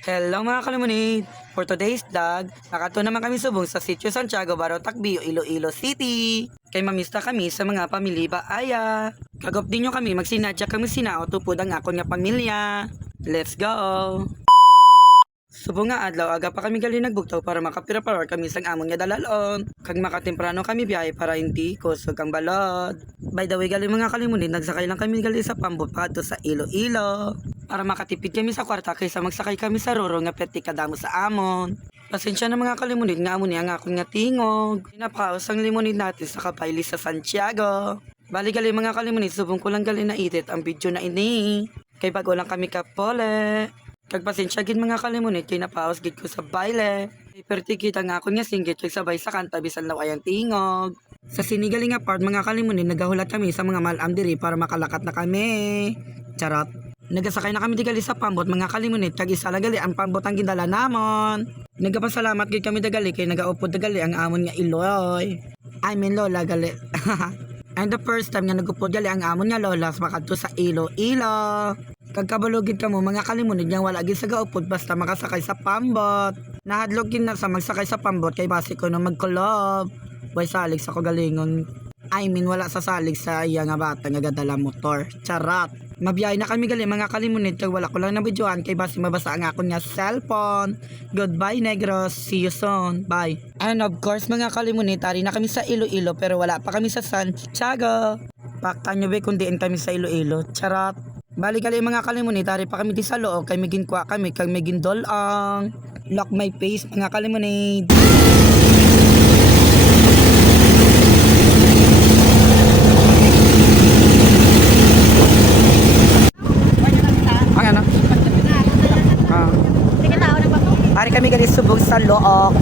Hello mga kalamunid! For today's vlog, nakato naman kami subong sa Sitio Santiago, Barao Tacbio, Iloilo City. Kay mamista kami sa mga pamilya baaya. Kagop din nyo kami, magsinadya kami sinao tupod ang akon nga pamilya. Let's go! Subong nga adlaw, aga pa kami gali nagbugtaw para makapira-parar kami sang amon nga dalalon. Kag makatemprano kami biyahe para hindi kusog ang balod. By the way, gali mga kalimunid, nagsakay lang kami gali sa pambot pato sa Iloilo. Para makatipid kami sa kwarta kaysa magsakay kami sa roro nga perti kadamo sa amon. Pasensya na mga kalimunid nga amon niya nga akong nga tingog. Pinapaos ang limunid natin sa kapayli sa Santiago. Bali gali mga kalimunid, subong ko lang gali na edit ang video na ini. Kay bago lang kami kapole. Kag pasensya gid mga kalimunid, kay napaos gid ko sa baile. Kay perti kita nga ako nga singgit kay sabay sa kanta bisan law ayang tingog. Sa sinigaling nga part mga kalimunid, nagahulat kami sa mga malam diri para makalakat na kami. Charot. Nagasakay na kami digali sa pambot mga kalimunid, kag isa lang gali ang pambot ang gindala namon. Nagapasalamat gid kami dagali kay nagaupod dagali ang amon nga iloy. I mean lola gali. And the first time nga nagupod gali ang amon nga lola makadto sa Iloilo. Kag kabalugid kamo mga kalimunid nga wala gid sa gaupod basta makasakay sa pambot. Nahadlok gid na sa magsakay sa pambot kay base ko na magkulob. Way salig sa kagalingon. I mean wala sa salig sa iya nga bata nga gadala motor. Charot. Mabiyahe na kami gali mga kalimunid kag wala ko lang na videoan kay base mabasa ang akon nga cellphone. Goodbye Negros, see you soon. Bye. And of course mga kalimunid, tari na kami sa Iloilo pero wala pa kami sa Santiago. Pakta nyo be kung diin kami sa Iloilo. Charot. Bali gali mga kalimunid, tari pa kami di sa loob kay migin kuha kami kag migin dolong. Lock my face mga kalimunid. Pare kami gali subog sa Look.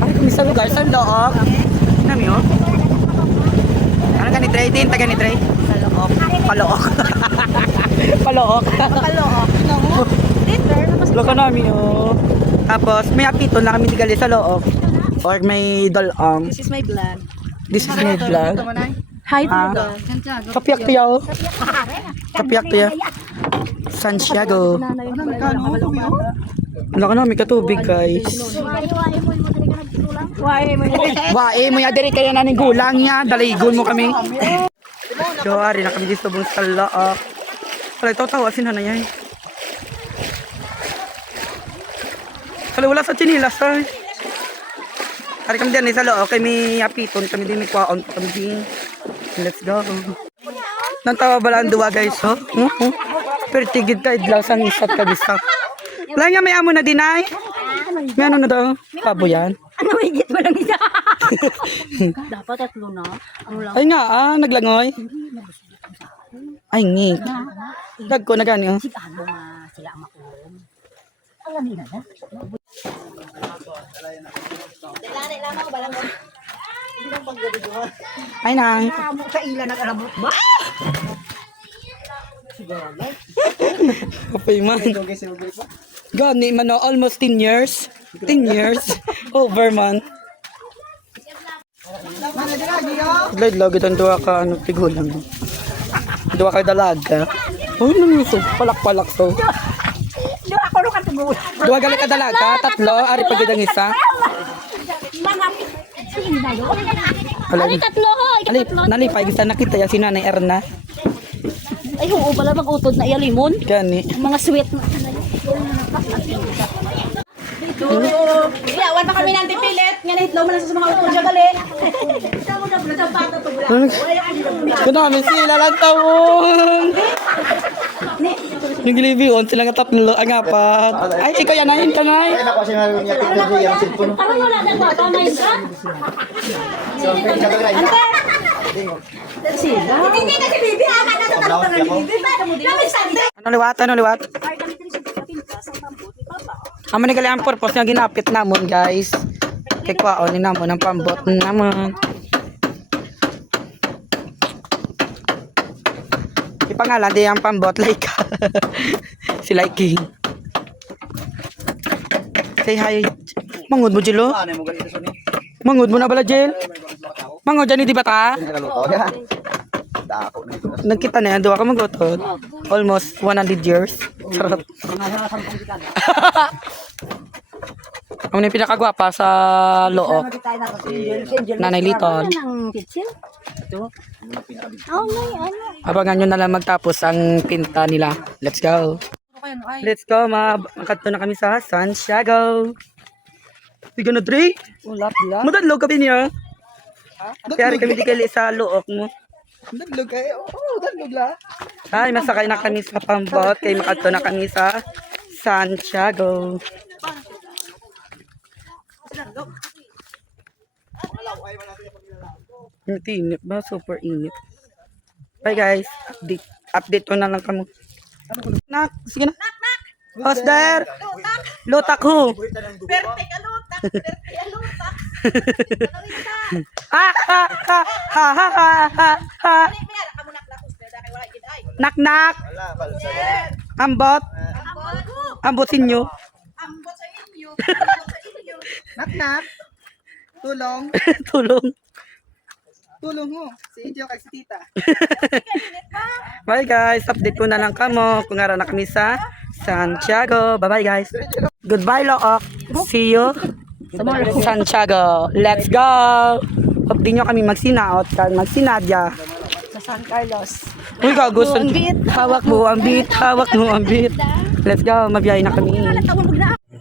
Pare kami sa lugar sa Look. Nami oh. Ano ka ni Trey din? Taga ni Trey? Sa Look. Palook. Palook. Palook. Look nami oh. Tapos may apito na kami gali sa Look. Or may dolong. This is my vlog. This is my vlog. Hi, Kapiyak tiyaw. Kapiyak tiyaw. Santiago. Ano ka na, may katubig guys. Wae mo ya diri kaya naning gulang ya, daligon mo kami. So ari na kami dito bung sa Look. Wala ito tawa sinana yan. Kala wala sa chinilas ay. Ari kami din sa Look, kay may apiton kami din may kwaon kami din. Let's go. Nantawa bala ang duwa guys oh. Pero tigid ka idlaw sang isat ka bisa. Wala nga may amo na dinay. May ano na daw? Pabo yan. Ano higit mo lang isa? Dapat tatlo na. Ano lang? Ay nga naglangoy. Ay ngi. Dag ko na gani oh. Ano nga sila ang makulong. Alam nila na. Dala lang ako balang. Ay nang. Amo sa ila nag-alabot ba? Kapay man. Gani man almost 10 years. 10 years. Over man. Glad lagi ang duwa ka ano tigulang. Duwa ka dalaga. Oh namiso palak-palak so. Do ako ro ka tugol. Duwa gali ka dalaga, tatlo ari pagid ang isa. Mga sino na yo? Alay Tatlo ho. alay nalipay gisa nakita ya si Nanay Erna. Ay oo pala mag-utod na iya limon. Gani. Mga sweet na. Ilawan pa kami ng tipilit. Nga nahitlaw mo lang sa mga utod siya gali. Kunami sila lang tawon. Yung gilibi on sila nga tatlo ang apat. Ay ikaw yan nahin ka nay. Parang wala na ba? Pamayin ka? Ante! Sila? Hindi kasi bibi. Akat na tatapang ng bibi. Ano liwat? Ano liwat? Amo ni gali ang purpose nga ginapit namon guys. Kay kwaon ni namon ang pambot namon. Ipangalan di ang pambot like. Si Likey. Say hi. Mangod mo Jilo? Mangod mo na bala Jel? Mangod dyan di ba ta? Nagkita na yan, duwa ka magotod. Almost 100 years. Charot. Mga sasampung dekada. Ako na yung pinakagwapa sa Look. Tayo na si Angel. Nanay Liton. Ang kitchen. Ito. Oh, may ano. Abangan nyo na lang magtapos ang pinta nila. Let's go. Let's go, makadto na kami sa Santiago. Sige na, Dre. Ulap-lap. Madadlog kami niya. Kaya kami di kali sa Look mo. Dadlog kayo. Oo, dadlog la. Ay, masakay na kami sa pambot. Kaya makadto na kami sa Santiago. Ang init ba? Super init. Bye guys. Update ko na lang kamo. Nak, sige na. Who's there? Lutak ho. Perfect alutak. Perfect alutak. Ha ha ha ha ha ha ha ha. Nak nak. Ambot. Ambot sinyo. Ambot sa inyo. Ambot sa inyo. Nak. Tulong. Tulong. Tulong mo. Si Angel kay si Tita. Bye guys. Update ko na lang kamo. Kung ara na kami sa Santiago. Bye bye guys. Goodbye Look. See you. Santiago. Let's go. Hope di nyo kami magsinaot. Magsinadya. Sa San Carlos. Uy, gusto. Hawak mo ang beat. Hawak mo ang beat. Let's go. Mabiyahe na kami.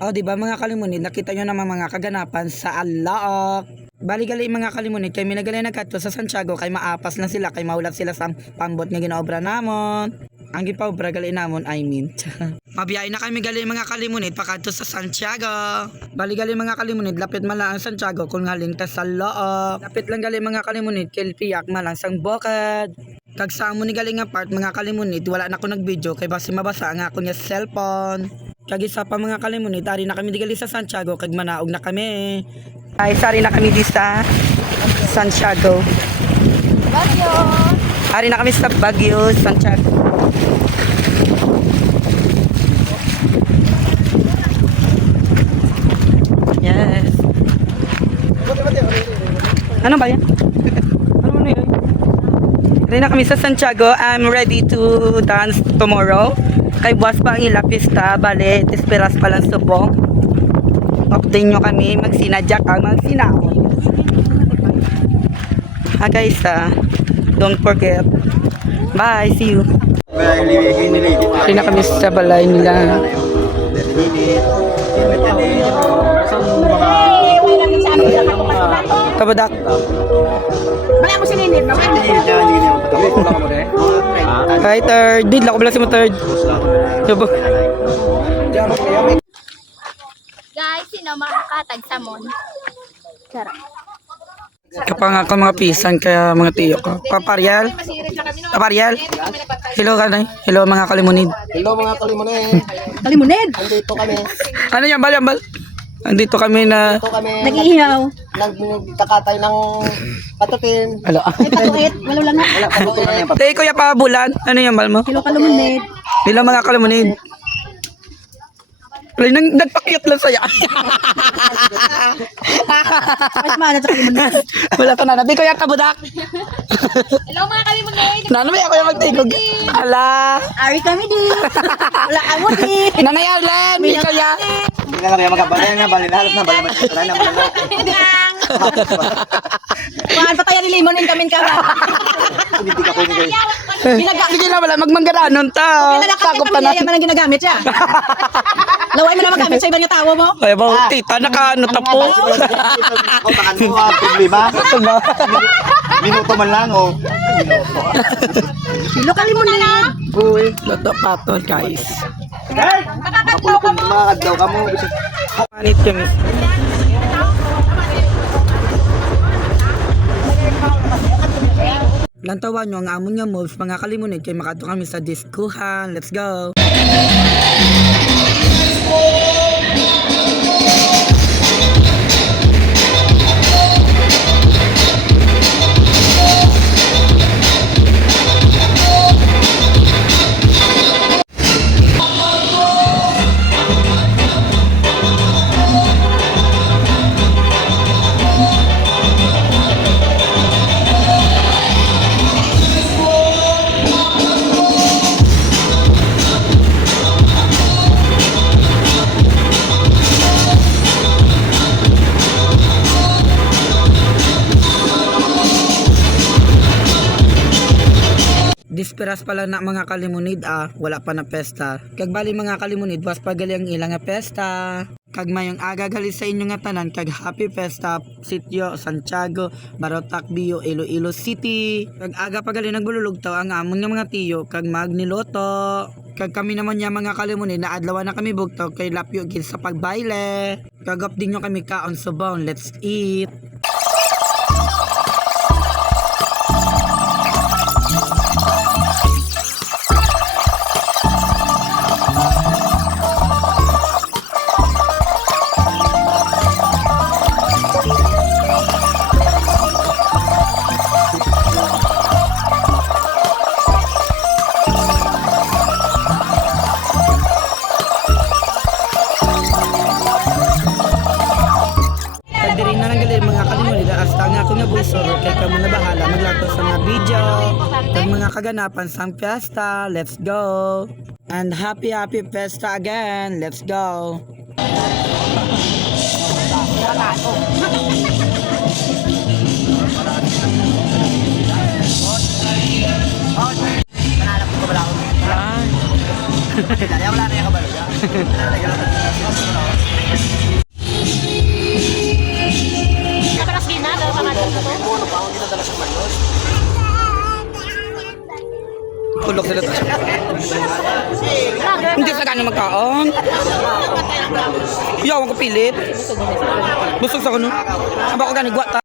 Oh, di ba mga kalimunid, nakita nyo naman mga kaganapan sa Look. Bali-gali mga kalimunid, kay minagali nagkadto sa Santiago, kay maapas na sila, kay maulat sila sa pambot nga ginaobra namon. Ang gipaobra gali namon, I mean. Mabiyahe na kami gali mga kalimunid, pakadto sa Santiago. Bali-gali mga kalimunid, lapit man lang ang Santiago kung haling ta sa Look. Lapit lang gali mga kalimunid, kay piyak man lang sang bukid. Kag sa amo ni gali nga part mga kalimunid, wala na ko nag-video kay basi mabasa nga ako niya cellphone. Kag isa pa mga kalimunid, ari na kami digali sa Santiago, kag manaog na kami. Ay, sari na kami di sa Santiago. Bagyo. Ari na kami sa Baguio, Santiago. Yes. Ano ba yan? Ano na yun? Ari na kami sa Santiago. I'm ready to dance tomorrow. Kay buwas pa ang ilapista, bale, tisperas pa lang subong. Update nyo kami, magsinadya ka, magsinaon. Ha guys, don't forget. Bye, see you. Hindi na kami sa balay nila. Kabadak. Wala mo sininip. Hi, third. Did lang ko pala si mo third. Diba? Guys, sino makakatag sa mon? Charot. Kapang ako mga pisan kaya mga tiyo ko. Paparial? Paparial? Hello kanay. Hello mga kalimunid. Hello mga kalimunid. Kalimunid. Andito kami. Ano yan, bal, bal? Andito kami na... Ito kami. Nag-iihaw. Nagtakatay ng patutin. Alo. May patuit. Wala lang nga. Wala patutin na yan. Tay, kuya pa bulan. Ano yan, bal mo? Kilo kalimunid. Hello mga kalimunid. Wala, nagpakyat lang saya. Mas maana sa kalimunid. Wala ka na. Di kuya kabudak. Hello mga kalimunid! Nano may ako yung magtigog. Ala. Ari kami di. Wala amo di. Nanay Arlen, di kuya. Hindi na kami magkabalay nga. Bali na halos na. Bali na bali Kuhaan pa tayo ni Limonin kami ka. Hindi ka pwede guys. Sige na wala, magmanggaranon ta. Sakop pa na. Yaman ang ginagamit siya. Laway mo na magamit sa ibang yung tawo mo. Ay, ba, tita, nakaano ta po. O baka mo problema. Minuto man lang o. Kilo kalimunid. Uy. Loto patol, guys. Makakadlaw ka mo. Manit kami. Lantawan nyo ang amon nga moves, mga kalimunid, kay makato kami sa diskuhan. Let's go! oras pala na mga kalimunid wala pa na pesta. Kag bali mga kalimunid, was pagali ang ilang nga pesta. Kag mayong aga gali sa inyo nga tanan, kag happy pesta, Sitio Santiago, Barotac Bio, Iloilo City. Kag aga pagali nagbululog taw ang amon nga mga tiyo, kag magniloto. Kag kami naman niya mga kalimunid, naadlawan na kami bugtaw kay lapyo gid sa pagbayle. Kagap din nyo kami kaon subong, let's eat. Pagdirin na ng galing mga kalimunid, hasta nga ako nga bulsor, kay kamo na bahala maglato sa mga video, kag mga kaganapan sang fiesta, let's go! And happy fiesta again, let's go! Wala na yung kabalo. Katras ginagawa pa nga dito. Tulog sila to. Hindi sa gano'n magkaon. Yaw, ko pilit. Busog sa kuno. Aba ko gano'n guwata.